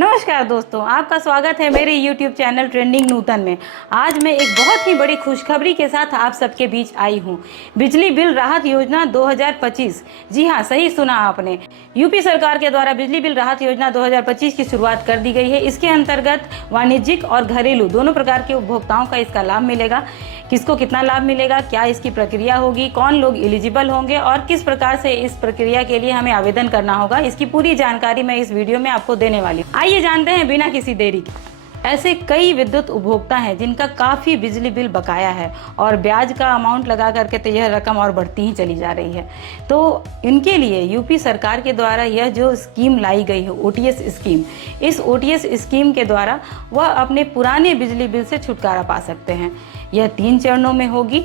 नमस्कार दोस्तों, आपका स्वागत है मेरे YouTube चैनल ट्रेंडिंग नूतन में। आज मैं एक बहुत ही बड़ी खुशखबरी के साथ आप सबके बीच आई हूँ। बिजली बिल राहत योजना 2025। जी हाँ, सही सुना आपने। यूपी सरकार के द्वारा बिजली बिल राहत योजना 2025 की शुरुआत कर दी गई है। इसके अंतर्गत वाणिज्यिक और घरेलू दोनों प्रकार के उपभोक्ताओं का इसका लाभ मिलेगा। किसको कितना लाभ मिलेगा, क्या इसकी प्रक्रिया होगी, कौन लोग एलिजिबल होंगे और किस प्रकार से इस प्रक्रिया के लिए हमें आवेदन करना होगा, इसकी पूरी जानकारी मैं इस वीडियो में आपको देने वाली हूँ। आइए जानते हैं बिना किसी देरी के। ऐसे कई विद्युत उपभोक्ता हैं जिनका काफ़ी बिजली बिल बकाया है और ब्याज का अमाउंट लगा करके तो यह रकम और बढ़ती ही चली जा रही है। तो इनके लिए यूपी सरकार के द्वारा यह जो स्कीम लाई गई है, ओटीएस स्कीम, इस ओटीएस स्कीम के द्वारा वह अपने पुराने बिजली बिल से छुटकारा पा सकते हैं। यह 3 चरणों में होगी।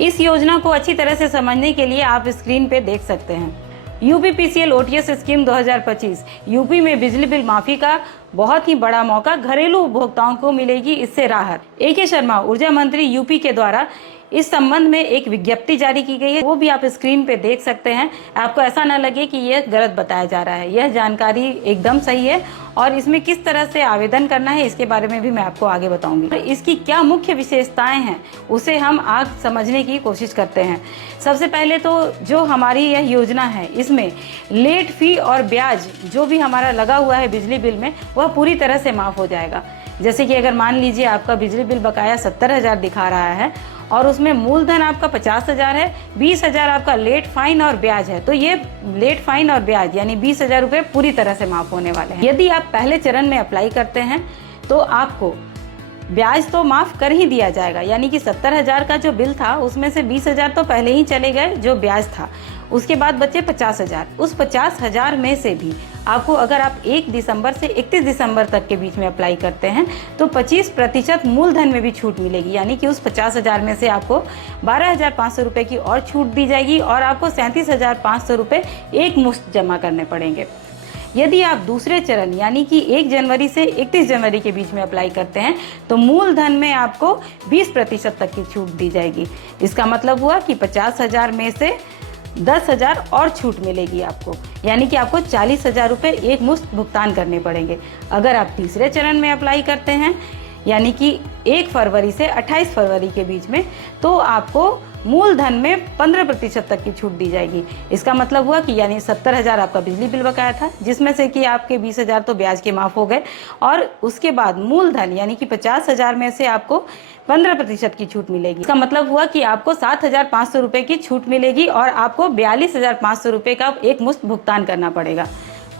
इस योजना को अच्छी तरह से समझने के लिए आप स्क्रीन पे देख सकते हैं। UPPCL OTS scheme 2025। यूपी में बिजली बिल माफी का बहुत ही बड़ा मौका घरेलू उपभोक्ताओं को मिलेगी, इससे राहत। AK शर्मा ऊर्जा मंत्री यूपी के द्वारा इस संबंध में एक विज्ञप्ति जारी की गई है, वो भी आप स्क्रीन पे देख सकते हैं। आपको ऐसा ना लगे कि यह गलत बताया जा रहा है, यह जानकारी एकदम सही है और इसमें किस तरह से आवेदन करना है इसके बारे में भी मैं आपको आगे बताऊंगी। इसकी क्या मुख्य विशेषताएं हैं उसे हम आज समझने की कोशिश करते हैं। सबसे पहले तो जो हमारी यह योजना है, इसमें लेट फी और ब्याज जो भी हमारा लगा हुआ है बिजली बिल में, वह पूरी तरह से माफ़ हो जाएगा। जैसे कि अगर मान लीजिए आपका बिजली बिल बकाया 70,000 दिखा रहा है और उसमें मूलधन आपका 50,000 है, 20,000 आपका लेट फाइन और ब्याज है, तो ये लेट फाइन और ब्याज यानी 20,000 रुपये पूरी तरह से माफ़ होने वाले हैं। यदि आप पहले चरण में अप्लाई करते हैं तो आपको ब्याज तो माफ़ कर ही दिया जाएगा, यानी कि 70,000 का जो बिल था उसमें से 20,000 तो पहले ही चले गए जो ब्याज था। उसके बाद बचे 50,000। उस 50,000 में से भी आपको, अगर आप 1 दिसंबर से 31 दिसंबर तक के बीच में अप्लाई करते हैं तो 25% मूलधन में भी छूट मिलेगी, यानी कि उस 50,000 में से आपको 12,500 रुपये की और छूट दी जाएगी और आपको 37,500 रुपये एक मुश्त जमा करने पड़ेंगे। यदि आप दूसरे चरण यानी कि 1 जनवरी से 31 जनवरी के बीच में अप्लाई करते हैं तो मूलधन में आपको 20% तक की छूट दी जाएगी। इसका मतलब हुआ कि 50,000 में से 10,000 और छूट मिलेगी आपको, यानी कि आपको 40,000 रुपये एक मुश्त भुगतान करने पड़ेंगे। अगर आप तीसरे चरण में अप्लाई करते हैं यानी कि 1 फरवरी से 28 फरवरी के बीच में, तो आपको मूलधन में 15% तक की छूट दी जाएगी। इसका मतलब हुआ कि यानी 70,000 आपका बिजली बिल बकाया था, जिसमें से कि आपके 20,000 तो ब्याज के माफ़ हो गए और उसके बाद मूलधन यानी कि 50,000 में से आपको 15% की छूट मिलेगी। इसका मतलब हुआ कि आपको 7,500 रुपये की छूट मिलेगी और आपको 42,500 रुपये का एक मुश्त भुगतान करना पड़ेगा।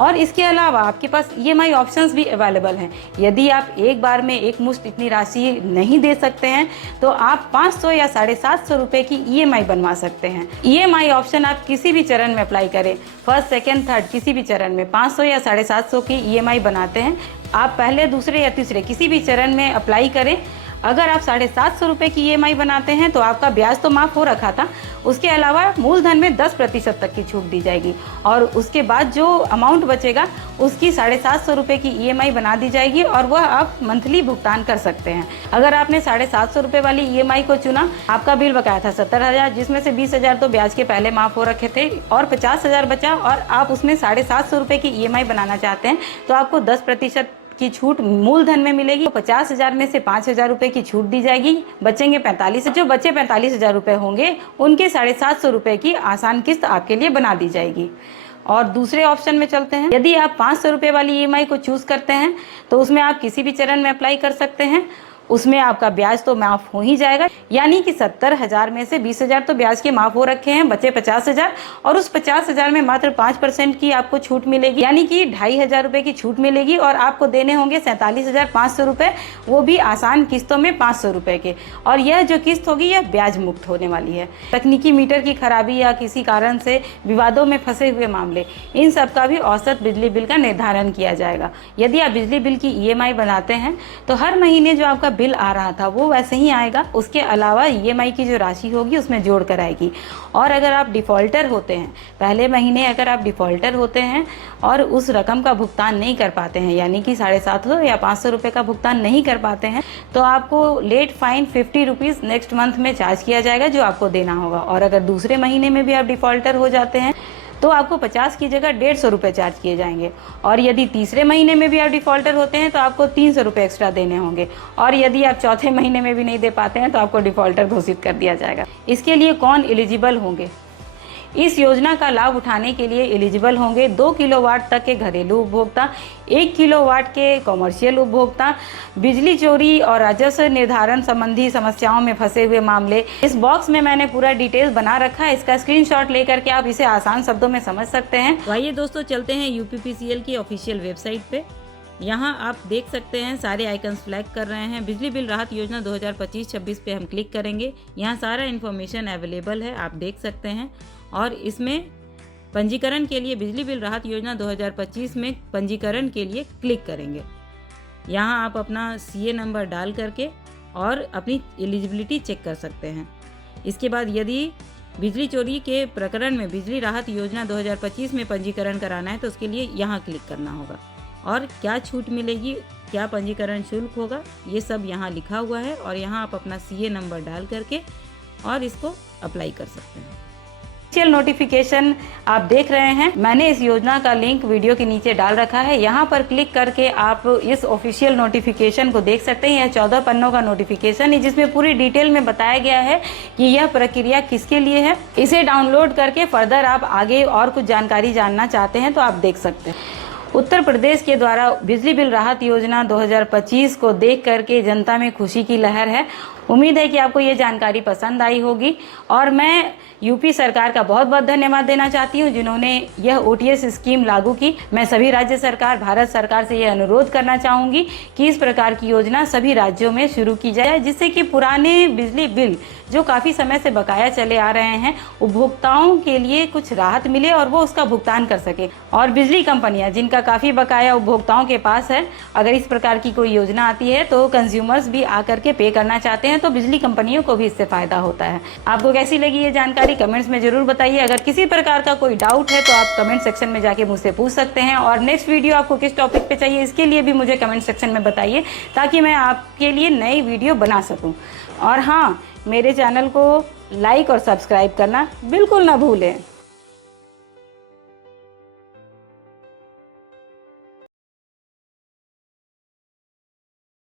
और इसके अलावा आपके पास EMI ऑप्शंस भी अवेलेबल हैं। यदि आप एक बार में एक मुश्त इतनी राशि नहीं दे सकते हैं तो आप 500 या 750 रुपये की EMI बनवा सकते हैं। EMI ऑप्शन आप किसी भी चरण में अप्लाई करें, फर्स्ट, सेकेंड, थर्ड, किसी भी चरण में 500 या 750 की EMI बनाते हैं। आप पहले, दूसरे या तीसरे किसी भी चरण में अप्लाई करें। अगर आप 750 रुपये की EMI बनाते हैं तो आपका ब्याज तो माफ़ हो रखा था, उसके अलावा मूलधन में 10% तक की छूट दी जाएगी और उसके बाद जो अमाउंट बचेगा उसकी 750 रुपये की EMI बना दी जाएगी और वह आप मंथली भुगतान कर सकते हैं। अगर आपने 750 रुपये वाली EMI को चुना, आपका बिल बकाया था 70,000, जिसमें से 20,000 तो ब्याज के पहले माफ़ हो रखे थे और 50,000 बचा और आप उसमें 750 रुपये की EMI बनाना चाहते हैं तो आपको 10% की छूट मूलधन में मिलेगी। 50,000 में से 5,000 रुपये की छूट दी जाएगी, बचेंगे 45। जो बचे 45,000 रुपये होंगे उनके 750 रुपये की आसान किस्त आपके लिए बना दी जाएगी। और दूसरे ऑप्शन में चलते हैं। यदि आप 500 रुपये वाली EMI को चूज़ करते हैं तो उसमें आप किसी भी चरण में अप्लाई कर सकते हैं। उसमें आपका ब्याज तो माफ़ हो ही जाएगा, यानी कि 70,000 में से 20,000 तो ब्याज के माफ़ हो रखे हैं, बचे 50,000 और उस 50,000 में मात्र 5% की आपको छूट मिलेगी, यानी कि 2,500 रुपये की छूट मिलेगी और आपको देने होंगे 47,500 रुपये, वो भी आसान किस्तों में 500 रुपये के। और यह जो किस्त होगी यह ब्याज मुक्त होने वाली है। तकनीकी मीटर की खराबी या किसी कारण से विवादों में फंसे हुए मामले, इन सब का भी औसत बिजली बिल का निर्धारण किया जाएगा। यदि आप बिजली बिल की EMI बनाते हैं तो हर महीने जो आपका बिल आ रहा था वो वैसे ही आएगा, उसके अलावा EMI की जो राशि होगी उसमें जोड़ कर आएगी। और अगर आप डिफ़ॉल्टर होते हैं, पहले महीने अगर आप डिफ़ॉल्टर होते हैं और उस रकम का भुगतान नहीं कर पाते हैं, यानी कि 750 या 500 रुपये का भुगतान नहीं कर पाते हैं, तो आपको late fine 50 rupees next month में चार्ज किया जाएगा जो आपको देना होगा। और अगर दूसरे महीने में भी आप डिफ़ॉल्टर हो जाते हैं तो आपको 50 की जगह 150 रुपये चार्ज किए जाएंगे। और यदि तीसरे महीने में भी आप डिफ़ॉल्टर होते हैं तो आपको 300 रुपये एक्स्ट्रा देने होंगे। और यदि आप चौथे महीने में भी नहीं दे पाते हैं तो आपको डिफ़ॉल्टर घोषित कर दिया जाएगा। इसके लिए कौन एलिजिबल होंगे? इस योजना का लाभ उठाने के लिए एलिजिबल होंगे 2 किलोवाट तक के घरेलू उपभोक्ता, 1 किलोवाट के कॉमर्शियल उपभोक्ता, बिजली चोरी और राजस्व निर्धारण संबंधी समस्याओं में फंसे हुए मामले। इस बॉक्स में मैंने पूरा डिटेल्स बना रखा है, इसका स्क्रीनशॉट लेकर के आप इसे आसान शब्दों में समझ सकते हैं। तो आइए दोस्तों चलते हैं यूपीपीसीएल की ऑफिशियल वेबसाइट पे। यहाँ आप देख सकते हैं सारे आइकन्स फ्लैग कर रहे हैं। बिजली बिल राहत योजना 2025-26 पे हम क्लिक करेंगे। यहाँ सारा इन्फॉर्मेशन अवेलेबल है, आप देख सकते हैं। और इसमें पंजीकरण के लिए बिजली बिल राहत योजना 2025 में पंजीकरण के लिए क्लिक करेंगे। यहाँ आप अपना CA नंबर डाल करके और अपनी एलिजिबिलिटी चेक कर सकते हैं। इसके बाद यदि बिजली चोरी के प्रकरण में बिजली राहत योजना 2025 में पंजीकरण कराना है तो उसके लिए यहाँ क्लिक करना होगा। और क्या छूट मिलेगी, क्या पंजीकरण शुल्क होगा, ये सब यहाँ लिखा हुआ है। और यहाँ आप अपना CA नंबर डाल करके और इसको अप्लाई कर सकते हैं। ऑफिशियल नोटिफिकेशन आप देख रहे हैं, मैंने इस योजना का लिंक वीडियो के नीचे डाल रखा है। यहाँ पर क्लिक करके आप इस ऑफिशियल नोटिफिकेशन को देख सकते हैं। यह 14 पन्नों का नोटिफिकेशन है जिसमें पूरी डिटेल में बताया गया है कि यह प्रक्रिया किसके लिए है। इसे डाउनलोड करके फर्दर आप आगे और कुछ जानकारी जानना चाहते हैं तो आप देख सकते हैं। उत्तर प्रदेश के द्वारा बिजली बिल राहत योजना 2025 को देख करके जनता में खुशी की लहर है। उम्मीद है कि आपको ये जानकारी पसंद आई होगी और मैं यूपी सरकार का बहुत बहुत धन्यवाद देना चाहती हूँ जिन्होंने यह OTS स्कीम लागू की। मैं सभी राज्य सरकार, भारत सरकार से यह अनुरोध करना चाहूँगी कि इस प्रकार की योजना सभी राज्यों में शुरू की जाए, जिससे कि पुराने बिजली बिल जो काफ़ी समय से बकाया चले आ रहे हैं, उपभोक्ताओं के लिए कुछ राहत मिले और वो उसका भुगतान कर सके। और बिजली कंपनियां जिनका काफ़ी बकाया उपभोक्ताओं के पास है, अगर इस प्रकार की कोई योजना आती है तो कंज्यूमर्स भी आकर के पे करना चाहते हैं, तो बिजली कंपनियों को भी इससे फ़ायदा होता है। आपको कैसी लगी ये जानकारी कमेंट्स में ज़रूर बताइए। अगर किसी प्रकार का कोई डाउट है तो आप कमेंट सेक्शन में जाके मुझसे पूछ सकते हैं। और नेक्स्ट वीडियो आपको किस टॉपिक पे चाहिए इसके लिए भी मुझे कमेंट सेक्शन में बताइए, ताकि मैं आपके लिए नई वीडियो बना सकूं। और हाँ, मेरे चैनल को लाइक और सब्सक्राइब करना बिल्कुल ना भूलें।